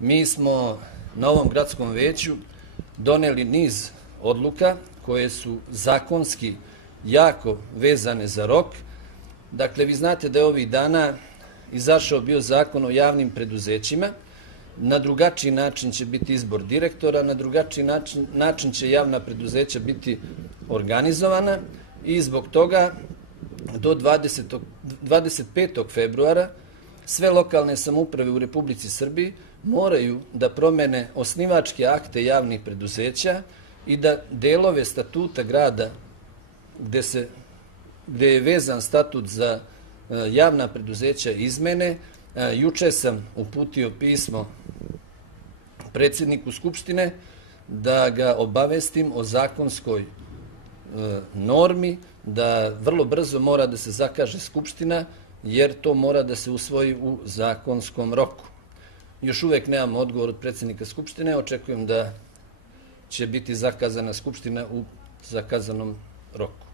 Mi smo na ovom gradskom veću doneli niz odluka koje su zakonski jako vezane za rok. Dakle, vi znate da je ovih dana izašao bio zakon o javnim preduzećima. Na drugačiji način će biti izbor direktora, na drugačiji način će javna preduzeća biti organizovana i zbog toga do 25. februara sve lokalne samouprave u Republici Srbiji moraju da promene osnivačke akte javnih preduzeća i da delove statuta grada gde je vezan statut za javna preduzeća izmene. Juče sam uputio pismo predsjedniku Skupštine da ga obavestim o zakonskoj normi, da vrlo brzo mora da se zakaže Skupština, jer to mora da se usvoji u zakonskom roku. Još uvek nemam odgovor od predsjednika Skupštine, očekujem da će biti zakazana Skupština u zakazanom roku.